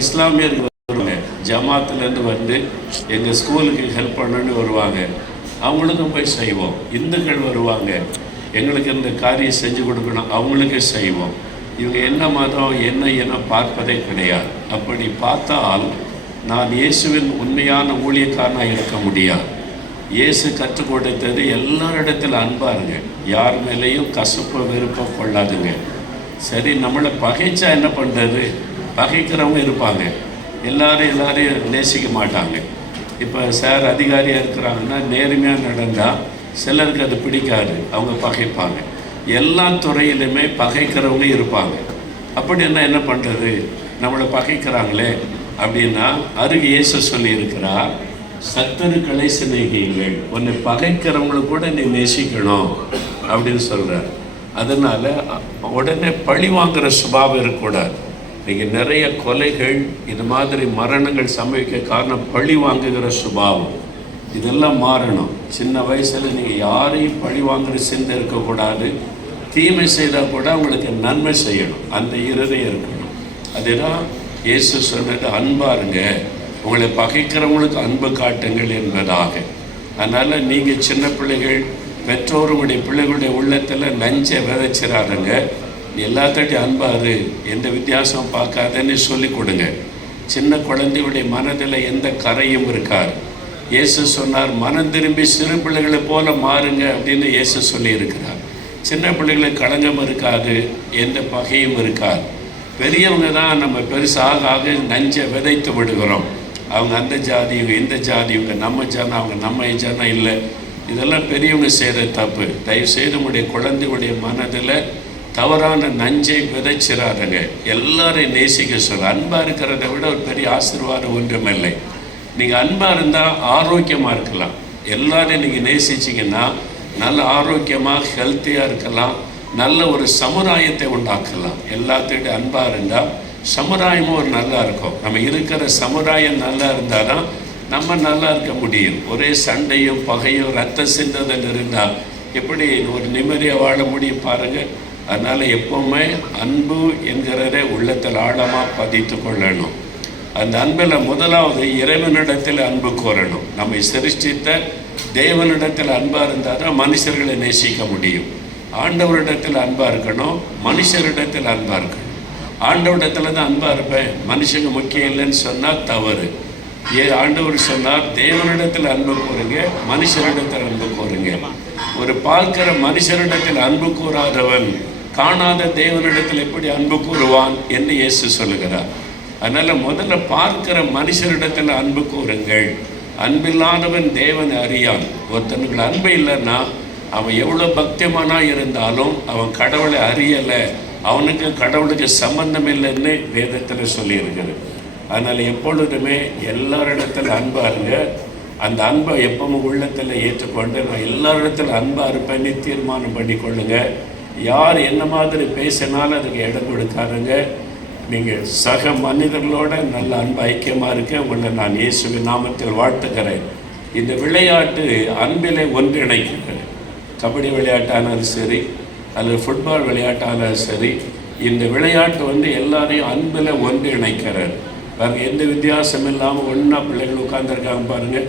இஸ்லாமியர்கள் வருவாங்க, ஜமாத்துலேருந்து வந்து எங்கள் ஸ்கூலுக்கு ஹெல்ப் பண்ணணுன்னு வருவாங்க, அவங்களுக்கும் போய் செய்வோம். இந்துக்கள் வருவாங்க, எங்களுக்கு இந்த காரியம் செஞ்சு கொடுக்கணும், அவங்களுக்கே செய்வோம். இவங்க என்ன மதம் என்ன பார்ப்பதே கிடையாது. அப்படி பார்த்தால் நான் இயேசுவின் உண்மையான ஊழியக்காரனாக இருக்க முடியாது. இயேசு கற்றுக் கொடுத்தது எல்லாரிடத்தில் அன்பாருங்க, யார் மேலேயும் கசப்ப விருப்பம் கொள்ளாதுங்க. சரி, நம்மளை பகைச்சா என்ன பண்ணுறது? பகைக்கிறவங்க இருப்பாங்க, எல்லாரையும் நேசிக்க மாட்டாங்க. இப்போ சார் அதிகாரியாக இருக்கிறாங்கன்னா நேர்மையாக நடந்தால் சிலருக்கு அது பிடிக்காது, அவங்க பகைப்பாங்க. எல்லா துறையிலுமே பகைக்கிறவங்க இருப்பாங்க. அப்படின்னா என்ன பண்ணுறது? நம்மளை பகைக்கிறாங்களே அப்படின்னா அருகு இயேசு சொல்லி இருக்கிறார், சத்துருக்களை சிநேகியுங்கள், உன்னை பகைக்கிறவங்களுக்கு கூட நீ நேசிக்கணும் அப்படின்னு சொல்கிறார். அதனால் உடனே பழி வாங்குகிற சுபாவம் இருக்கக்கூடாது. நீங்கள் நிறைய கொலைகள் இது மாதிரி மரணங்கள் சம்பவிக்க காரணம் பழி வாங்குகிற சுபாவம். இதெல்லாம் மாறணும். சின்ன வயசில் நீங்கள் யாரையும் பழி வாங்குகிற சிந்தை இருக்கக்கூடாது. தீமை செய்தால் கூட அவங்களுக்கு நன்மை செய்யணும், அந்த இருதயம் இருக்கணும். அதுதான் இயேசு சொன்னது, அன்பாருங்க, உங்களை பகைக்கிறவங்களுக்கு அன்பு காட்டுங்கள் என்பதாக. அதனால் நீங்கள் சின்ன பிள்ளைகள், பெற்றோருடைய பிள்ளைகளுடைய உள்ளத்தில் நஞ்சை விதைச்சிடாருங்க. நீ எல்லாத்தட்டையும் அன்பாரு, எந்த வித்தியாசம் பார்க்காதன்னு சொல்லிக் கொடுங்க. சின்ன குழந்தையுடைய மனதில் எந்த கரையும் இருக்காது. இயேசு சொன்னார், மனம் திரும்பி சிறு பிள்ளைகளை போல மாறுங்க அப்படின்னு இயேசு சொல்லி இருக்கிறார். சின்ன பிள்ளைகளுக்கு களங்கம் இருக்காது, எந்த பகையும் இருக்காது. பெரியவங்க தான் நம்ம பெருசாக ஆக நஞ்சை விதைத்து விடுகிறோம். அவங்க அந்த ஜாதி, இவங்க இந்த ஜாதி, இவங்க நம்ம ஜனம், அவங்க நம்ம ஜனம் இல்லை. இதெல்லாம் பெரியவங்க செய்கிற தப்பு. தயவுசெய்து உங்களுடைய குழந்தையுடைய மனதில் தவறான நஞ்சை விதைச்சிடாதுங்க. எல்லாரையும் நேசிக்க சொல்ல. அன்பாக இருக்கிறத விட ஒரு பெரிய ஆசீர்வாதம் ஒன்றுமில்லை. நீங்கள் அன்பாக இருந்தால் ஆரோக்கியமாக இருக்கலாம். எல்லாரையும் நீங்கள் நேசிச்சிங்கன்னா நல்ல ஆரோக்கியமாக ஹெல்த்தியாக இருக்கலாம், நல்ல ஒரு சமுதாயத்தை உண்டாக்கலாம். எல்லாத்துக்கிட்ட அன்பாக இருந்தால் சமுதாயமும் ஒரு நல்லா இருக்கும். நம்ம இருக்கிற சமுதாயம் நல்லா இருந்தால் தான் நம்ம நல்லா இருக்க முடியும். ஒரே சண்டையும் பகையும் ரத்த சிந்ததல் இருந்தால் எப்படி ஒரு நிம்மதியாக வாழ முடியும் பாருங்கள். அதனால் எப்போவுமே அன்பு என்கிறதை உள்ளத்தில் ஆழமாக பதித்து கொள்ளணும். அந்த அன்பில் முதலாவது இறைவனிடத்தில் அன்பு கோரணும். நம்மை சிருஷ்டித்த தேவனிடத்தில் அன்பாக இருந்தால் தான் மனுஷர்களை நேசிக்க முடியும். ஆண்டவரிடத்தில் அன்பாக இருக்கணும், மனுஷரிடத்தில் அன்பாக இருக்கணும். ஆண்டவரிடத்தில் தான் அன்பாக இருப்பேன், மனுஷங்க முக்கியம் இல்லைன்னு சொன்னால் தவறு. ஆண்டவர் சொன்னார், தேவனிடத்தில் அன்பு கூறுங்க, மனுஷரிடத்தில் அன்பு கூறுங்க. ஒரு பார்க்கிற மனுஷரிடத்தில் அன்பு கூறாதவன் காணாத தேவனிடத்தில் எப்படி அன்பு கூறுவான் என்று இயேசு சொல்லுகிறார். அதனால் முதல்ல பார்க்கிற மனுஷரிடத்தில் அன்பு கூறுங்கள். அன்பில்லாதவன் தேவன் அறியான். ஒருத்தனுக்கு அன்பு இல்லைன்னா அவன் எவ்வளோ பக்திமானாக இருந்தாலும் அவன் கடவுளை அறியலை, அவனுக்கு கடவுளுக்கு சம்பந்தம் இல்லைன்னு வேதத்தில் சொல்லியிருக்கிறது. அதனால் எப்பொழுதுமே எல்லாரிடத்தில் அன்பாக இருங்க. அந்த அன்பை எப்பவும் உள்ளத்தில் ஏற்றுக்கொண்டு நான் எல்லாரிடத்தில் அன்பாக இருப்பேன்னு தீர்மானம் பண்ணிக்கொள்ளுங்க. யார் என்ன மாதிரி பேசினாலும் அதுக்கு இடம் கொடுக்காருங்க. நீங்கள் சக மனிதர்களோட நல்ல அன்பு ஐக்கியமாக இருக்க உங்களை நான் இயேசுவின் நாமத்தில் வாழ்த்துக்கிறேன். இந்த விளையாட்டு அன்பிலே ஒன்றிணைக்கிறது. கபடி விளையாட்டானாலும் சரி, அல்லது ஃபுட்பால் விளையாட்டானாலும் சரி, இந்த விளையாட்டு எல்லாரையும் அன்பில் ஒன்றிணைக்கிறது. பாருங்கள், எந்த வித்தியாசம் இல்லாமல் ஒன்றா பிள்ளைகள் உட்காந்துருக்காங்க பாருங்கள்.